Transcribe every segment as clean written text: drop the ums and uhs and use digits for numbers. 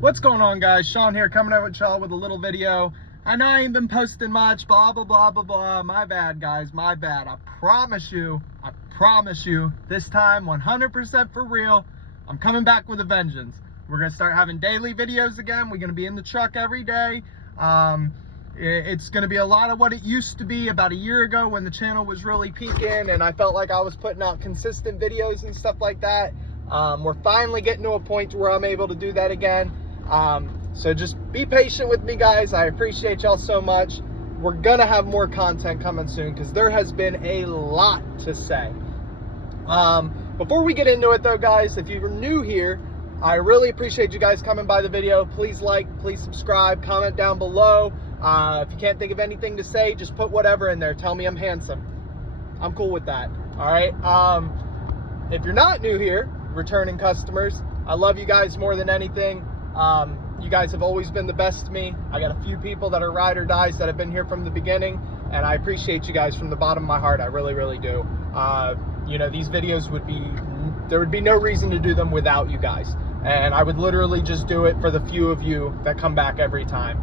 What's going on, guys? Sean here, coming out with y'all with a little video. I know I ain't been posting much, blah blah blah blah blah. My bad, guys, my bad. I promise you, this time 100% for real, I'm coming back with a vengeance. We're gonna start having daily videos again. We're gonna be in the truck every day. It's gonna be a lot of what it used to be about a year ago when the channel was really peaking and I felt like I was putting out consistent videos and stuff like that. We're finally getting to a point where I'm able to do that again. So just be patient with me, guys. I appreciate y'all so much. We're gonna have more content coming soon because there has been a lot to say. Before we get into it though, guys, if you're new here, I really appreciate you guys coming by the video. Please like, please subscribe, comment down below. If you can't think of anything to say, just put whatever in there. Tell me I'm handsome. I'm cool with that. All right. If you're not new here, returning customers, I love you guys more than anything. You guys have always been the best to me. I got a few people that are ride or dies that have been here from the beginning, and I appreciate you guys from the bottom of my heart. I really, really do. You know, these videos there would be no reason to do them without you guys. And I would literally just do it for the few of you that come back every time.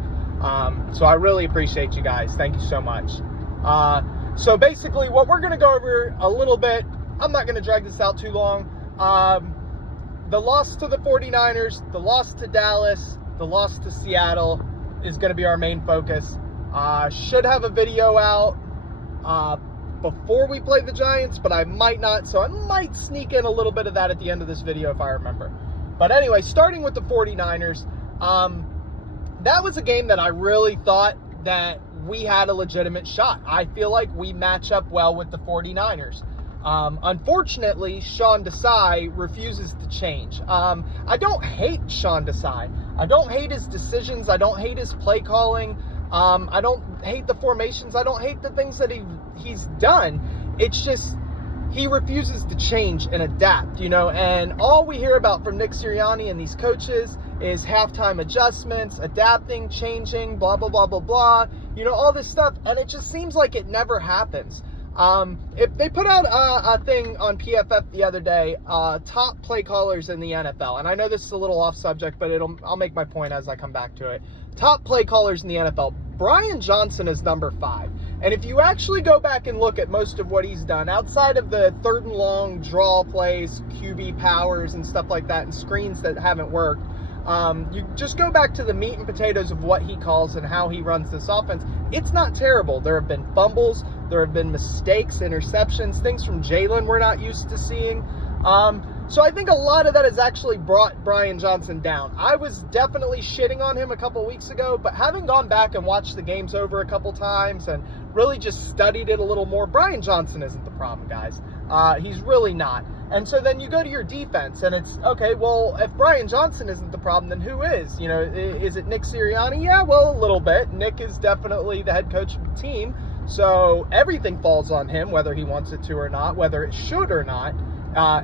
So I really appreciate you guys. Thank you so much. So basically what we're gonna go over a little bit, I'm not gonna drag this out too long. The loss to the 49ers, the loss to Dallas, the loss to Seattle is going to be our main focus. Should have a video out before we play the Giants, but I might not, so I might sneak in a little bit of that at the end of this video if I remember. But anyway, starting with the 49ers, that was a game that I really thought that we had a legitimate shot. I feel like we match up well with the 49ers. Unfortunately, Sean Desai refuses to change. I don't hate Sean Desai. I don't hate his decisions. I don't hate his play calling. I don't hate the formations. I don't hate the things that he's done. It's just he refuses to change and adapt, you know, and all we hear about from Nick Sirianni and these coaches is halftime adjustments, adapting, changing, blah, blah, blah, blah, blah, you know, all this stuff, and it just seems like it never happens. If they put out a thing on PFF the other day, top play callers in the NFL, and I know this is a little off subject, but I'll make my point as I come back to it. Top play callers in the NFL, Brian Johnson is number 5. And if you actually go back and look at most of what he's done, outside of the 3rd and long draw plays, QB powers and stuff like that, and screens that haven't worked, you just go back to the meat and potatoes of what he calls and how he runs this offense. It's not terrible. There have been fumbles. There have been mistakes, interceptions, things from Jalen we're not used to seeing. So I think a lot of that has actually brought Brian Johnson down. I was definitely shitting on him a couple weeks ago, but having gone back and watched the games over a couple times and really just studied it a little more, Brian Johnson isn't the problem, guys. He's really not. And so then you go to your defense, and it's, okay, well, if Brian Johnson isn't the problem, then who is? You know, is it Nick Sirianni? Yeah, well, a little bit. Nick is definitely the head coach of the team, so everything falls on him, whether he wants it to or not, whether it should or not.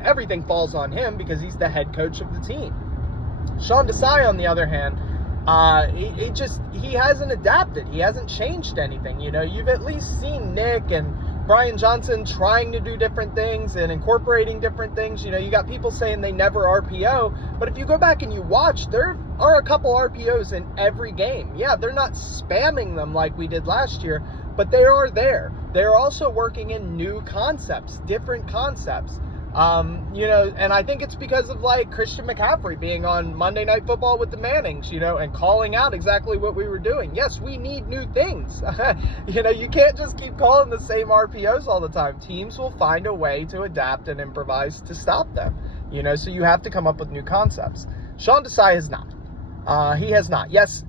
Everything falls on him because he's the head coach of the team. Sean Desai, on the other hand, he hasn't adapted. He hasn't changed anything. You know, you've at least seen Nick and Brian Johnson trying to do different things and incorporating different things. You know, you got people saying they never RPO, but if you go back and you watch, there are a couple RPOs in every game. Yeah, they're not spamming them like we did last year, but they are there. They're also working in new concepts, different concepts. You know, and I think it's because of like Christian McCaffrey being on Monday Night Football with the Mannings, you know, and calling out exactly what we were doing. Yes, we need new things. You know, you can't just keep calling the same RPOs all the time. Teams will find a way to adapt and improvise to stop them, you know, so you have to come up with new concepts. Sean Desai has not. He has not. Yes,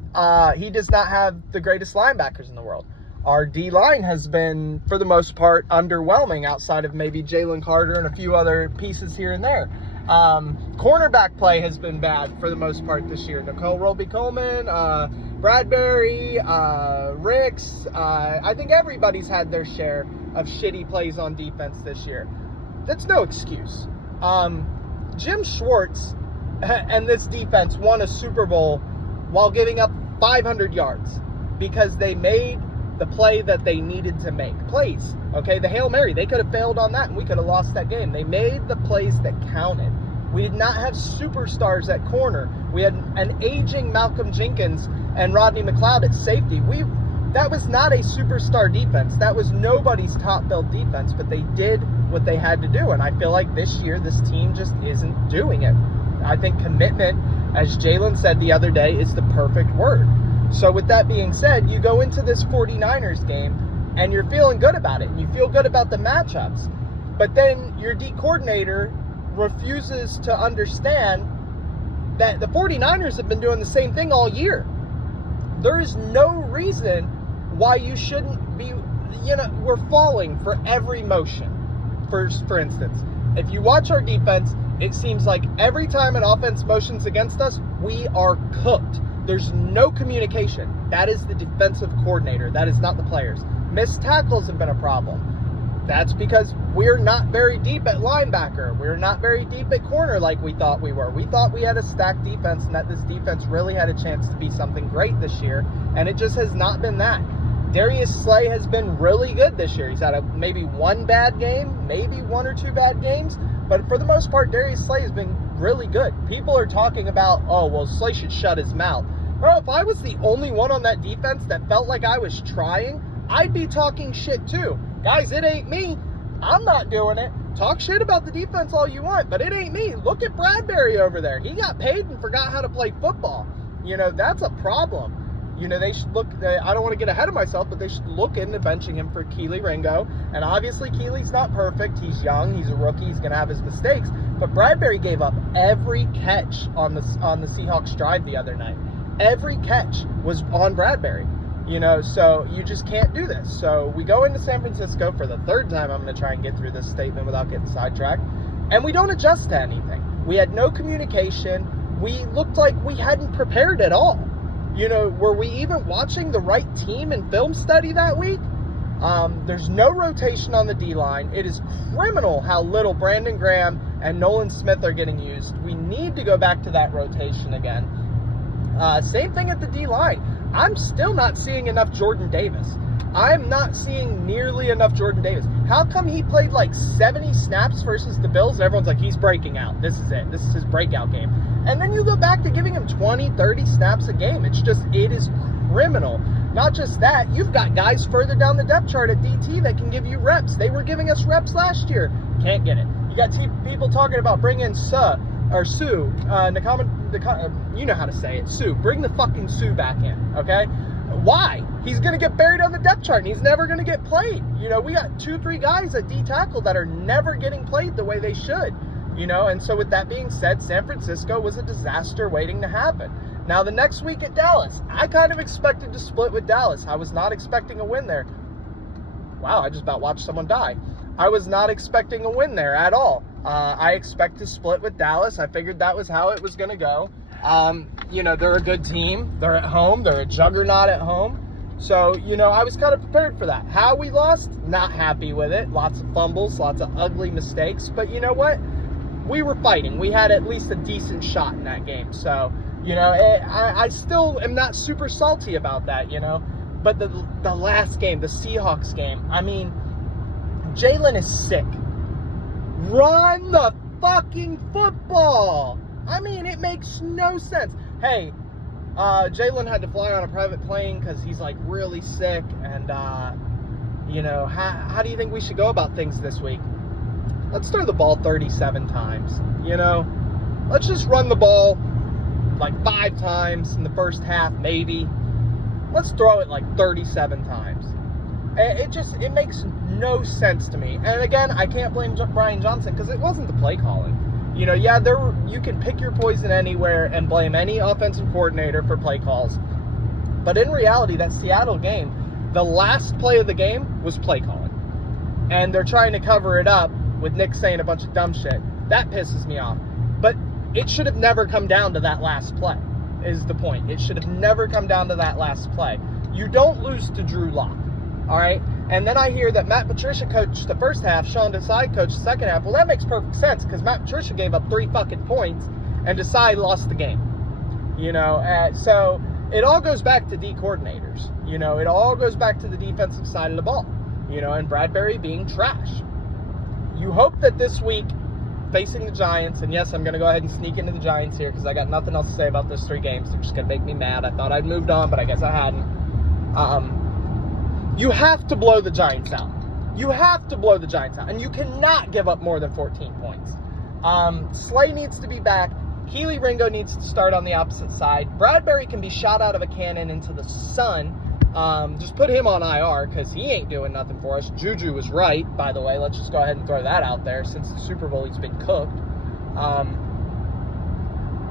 he does not have the greatest linebackers in the world. Our D-line has been, for the most part, underwhelming outside of maybe Jalen Carter and a few other pieces here and there. Cornerback play has been bad for the most part this year. Nicole Roby-Coleman, Bradbury, Ricks. I think everybody's had their share of shitty plays on defense this year. That's no excuse. Jim Schwartz and this defense won a Super Bowl while giving up 500 yards because they made the play that they needed to make. Okay, the Hail Mary, they could have failed on that and we could have lost that game. They made the plays that counted. We did not have superstars at corner. We had an aging Malcolm Jenkins and Rodney McLeod at safety. That was not a superstar defense. That was nobody's top-billed defense, but they did what they had to do. And I feel like this year, this team just isn't doing it. I think commitment, as Jalen said the other day, is the perfect word. So with that being said, you go into this 49ers game, and you're feeling good about it. And you feel good about the matchups. But then your D coordinator refuses to understand that the 49ers have been doing the same thing all year. There is no reason why you shouldn't be, we're falling for every motion. For instance, if you watch our defense, it seems like every time an offense motions against us, we are cooked. There's no communication. That is the defensive coordinator. That is not the players. Missed tackles have been a problem. That's because we're not very deep at linebacker. We're not very deep at corner like we thought we were. We thought we had a stacked defense and that this defense really had a chance to be something great this year, and it just has not been that. Darius Slay has been really good this year. He's had maybe one bad game, maybe one or two bad games, but for the most part, Darius Slay has been really good. People are talking about, oh, well, Slay should shut his mouth. Bro, if I was the only one on that defense that felt like I was trying, I'd be talking shit too. Guys, it ain't me. I'm not doing it. Talk shit about the defense all you want, but it ain't me. Look at Bradbury over there. He got paid and forgot how to play football. That's a problem. They should look, I don't want to get ahead of myself, but they should look into benching him for Kelee Ringo. And obviously, Keely's not perfect. He's young. He's a rookie. He's going to have his mistakes. But Bradbury gave up every catch on the Seahawks drive the other night. Every catch was on Bradbury. So you just can't do this. So we go into San Francisco for the third time. I'm going to try and get through this statement without getting sidetracked. And we don't adjust to anything. We had no communication. We looked like we hadn't prepared at all. Were we even watching the right team in film study that week? There's no rotation on the D-line. It is criminal how little Brandon Graham and Nolan Smith are getting used. We need to go back to that rotation again. Same thing at the D-line. I'm still not seeing enough Jordan Davis. I'm not seeing nearly enough Jordan Davis. How come he played like 70 snaps versus the Bills and everyone's like, he's breaking out. This is it. This is his breakout game. And then you go back to giving him 20, 30 snaps a game. It is criminal. Not just that, you've got guys further down the depth chart at DT that can give you reps. They were giving us reps last year. Can't get it. You got people talking about bringing Sue, you know how to say it, Sue. Bring the fucking Sue back in, okay? Why? He's going to get buried on the depth chart, and he's never going to get played. We got 2-3 guys at D tackle that are never getting played the way they should. And so with that being said, San Francisco was a disaster waiting to happen. Now, the next week at Dallas, I kind of expected to split with Dallas. I was not expecting a win there. Wow, I just about watched someone die. I was not expecting a win there at all. I expect to split with Dallas. I figured that was how it was going to go. They're a good team. They're at home. They're a juggernaut at home. So, I was kind of prepared for that. How we lost? Not happy with it. Lots of fumbles, lots of ugly mistakes. But you know what? We were fighting. We had at least a decent shot in that game. So, I still am not super salty about that, But the last game, the Seahawks game, I mean, Jalen is sick. Run the fucking football. I mean, it makes no sense. Hey, Jalen had to fly on a private plane because he's like really sick. And, how do you think we should go about things this week? Let's throw the ball 37 times, Let's just run the ball like 5 times in the first half, maybe. Let's throw it like 37 times. It makes no sense to me. And again, I can't blame Brian Johnson because it wasn't the play calling. You can pick your poison anywhere and blame any offensive coordinator for play calls. But in reality, that Seattle game, the last play of the game was play calling. And they're trying to cover it up with Nick saying a bunch of dumb shit. That pisses me off. But it should have never come down to that last play, is the point. It should have never come down to that last play. You don't lose to Drew Lock, all right? And then I hear that Matt Patricia coached the first half, Sean Desai coached the second half. Well, that makes perfect sense because Matt Patricia gave up 3 fucking points and Desai lost the game. So it all goes back to D coordinators. It all goes back to the defensive side of the ball, and Bradbury being trash. You hope that this week facing the Giants, and yes, I'm going to go ahead and sneak into the Giants here because I got nothing else to say about those 3 games. They're just going to make me mad. I thought I'd moved on, but I guess I hadn't. You have to blow the Giants out. You have to blow the Giants out, and you cannot give up more than 14 points. Slay needs to be back. Kelee Ringo needs to start on the opposite side. Bradbury can be shot out of a cannon into the sun. Just put him on IR because he ain't doing nothing for us. Juju was right, by the way. Let's just go ahead and throw that out there. Since the Super Bowl, he's been cooked.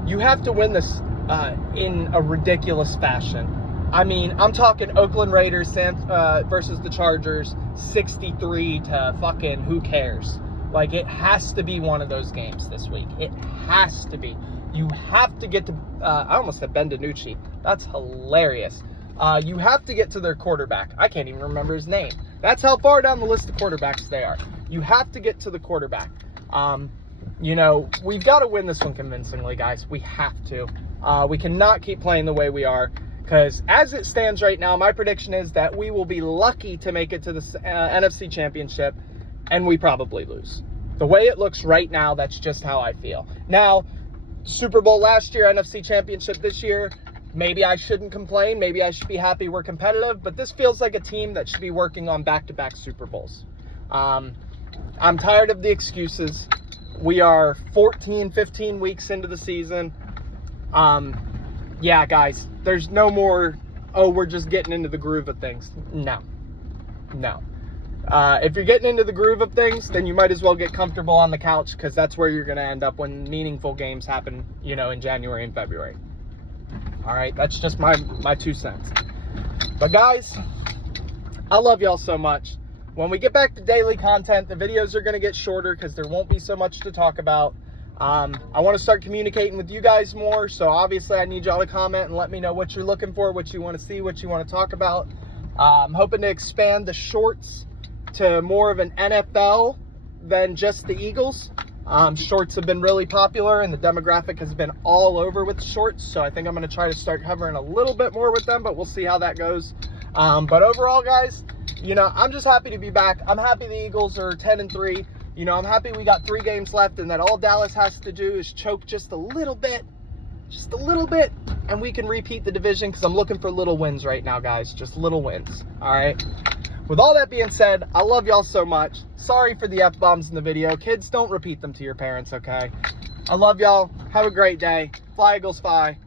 You have to win this in a ridiculous fashion. I mean, I'm talking Oakland Raiders versus the Chargers, 63 to fucking who cares. Like, it has to be one of those games this week. It has to be. You have to get to, I almost said Ben DiNucci. That's hilarious. You have to get to their quarterback. I can't even remember his name. That's how far down the list of quarterbacks they are. You have to get to the quarterback. You know, we've got to win this one convincingly, guys. We have to. We cannot keep playing the way we are. Because as it stands right now, my prediction is that we will be lucky to make it to the NFC Championship, and we probably lose. The way it looks right now, that's just how I feel. Now, Super Bowl last year, NFC Championship this year, maybe I shouldn't complain. Maybe I should be happy we're competitive. But this feels like a team that should be working on back-to-back Super Bowls. I'm tired of the excuses. We are 14, 15 weeks into the season. Yeah, guys, there's no more, oh, we're just getting into the groove of things. No. If you're getting into the groove of things, then you might as well get comfortable on the couch because that's where you're going to end up when meaningful games happen, you know, in January and February. All right, that's just my 2 cents. But guys, I love y'all so much. When we get back to daily content, the videos are going to get shorter because there won't be so much to talk about. I want to start communicating with you guys more, so obviously I need y'all to comment and let me know what you're looking for, what you want to see, what you want to talk about. I'm hoping to expand the shorts to more of an NFL than just the Eagles. Shorts have been really popular and the demographic has been all over with shorts, so I think I'm going to try to start covering a little bit more with them, but we'll see how that goes. But overall, guys, you know, I'm just happy to be back. I'm happy the Eagles are 10-3. You know, I'm happy we got 3 games left and that all Dallas has to do is choke just a little bit, and we can repeat the division because I'm looking for little wins right now, guys. Just little wins, all right? With all that being said, I love y'all so much. Sorry for the F-bombs in the video. Kids, don't repeat them to your parents, okay? I love y'all. Have a great day. Fly, Eagles, fly.